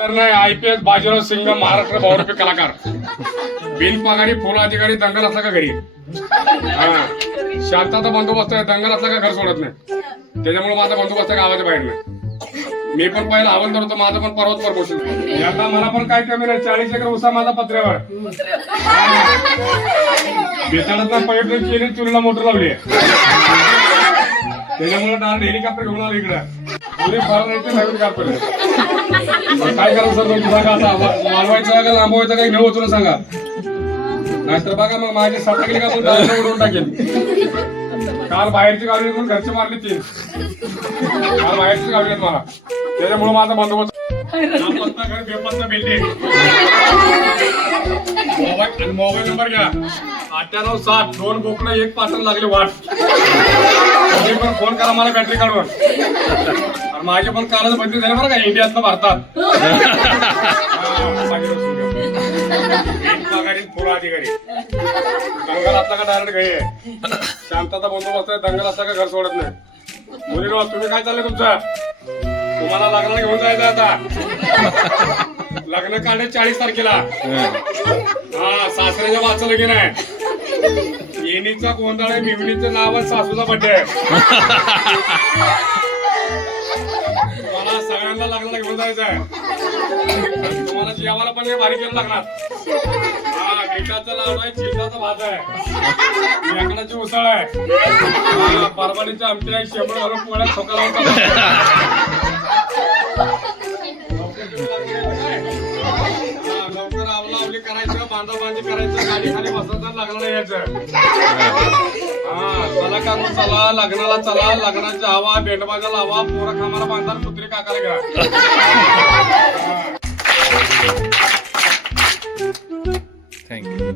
तर नाही IPS बाजीराव सिंग महाराष्ट्र बहुरूपी कलाकार बिनपगारी फुल अधिकारी दंगल असला का घरी हा शांतता बंदोबस्त आहे दंगल असला का घर सोडत नाही त्याच्यामुळे माझा बंदोबस्त गावाच्या बाहेर नाही मी पण पहिला हवालदार होतो माझं पण पर्वत प्रमोशन यंदा मला पण काय कमी नाही 40 एकर उसा माझा पत्र्यावर बेताळात पर्यटन केली चुलीला मोटर लावली त्याच्यामुळे डायरेक्ट हेलिकॉप्टर घेऊन आलो इकडे पुढे फार नाही ते नवीन कापड काय करायचं सर तुम्ही सांगा आता मालवायचं का लांबवायचं काही घेऊ होतो ना सांगा नाहीतर बघा मग माझी 7 किलो का पण उडवून टाकेल काल बाहेरची गाडी घेऊन घरचे मारली 3 काल बाहेरची गाडी मला त्याच्यामुळे माझा बंदोबस्त घर बेपत्ता बिल्डिंग मोबाईल नंबर घ्या 9872 2 बोकडं 1 पाटण लागले वाट तुम्ही पण फोन करा मला बॅटरी काढून आणि माझे पण कालच बंदी झाले बरं का इंडियातलं भारतात फुल अधिकारी दंगल असला का डायरेक्ट घरी शांतता बंदोबस्त आहे दंगल असला का घर सोडत नाही मुलीनो तुम्ही काय चाललंय तुमचं तुम्हाला लग्नाला घेऊन जायचं आता लग्न काढे 40 तारखेला हा सासऱ्याच्या वाचं लगीन आहे येणीचा गोंधळ आहे मिवणीचं नाव आहे सासूचा बड्डे आहे तुम्हाला सगळ्यांना लग्नाला घेऊन जायचं आहे तुम्हाला जेवायला पण भारी केलं लागणार हा मिठाचा लाडू आहे चिंताचा भात आहे याकडाची उसळ आहे परभणीच्या आमटी आहे शेंबड घालून पोळ्या ठोकाला लवकर आवलावली करायचं बांधाबांधी करायचं गाडी खाली बसायचं लग्नाला यायचं हा चला का चला लग्नाला चला लग्नाची हवा बेंडबाजा लावा पोरं खामाला बांधा कुत्री काकाला घ्या थँक्यू